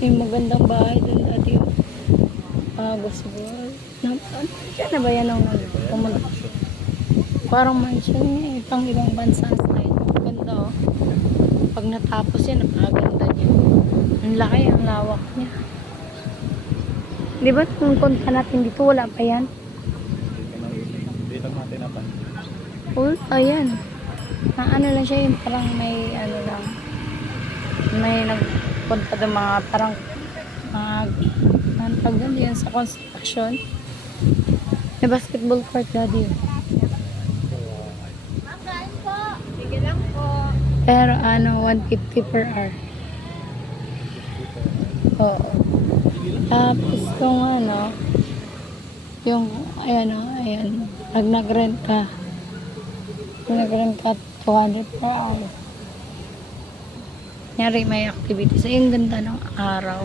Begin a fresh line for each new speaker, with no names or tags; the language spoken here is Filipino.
Yung magandang bahay dun dati. Agos World. Na, ano, na ba yan ang nag pumunta? Parang mansion niya eh. Pang ibang bansa style. Ganda oh. Pag natapos yan, napakaganda niya. Ang laki, ang lawak niya. Di ba nung punta natin dito, wala pa yan?
Lang natin napan.
Oh, ayan. Na ano lang siya, yung parang may ano lang. May nagpunta doon mga parang mga ano tawag doon, yun sa construction. May basketball court daddy. oh. Pero ano, 150 per hour. Oo. Tapos kung ano, yung, ayan o, ayan, pag nag-rent ka, nag-rent ka, 200 per hour. Nyari may activities. Ay, ang ganda ng araw.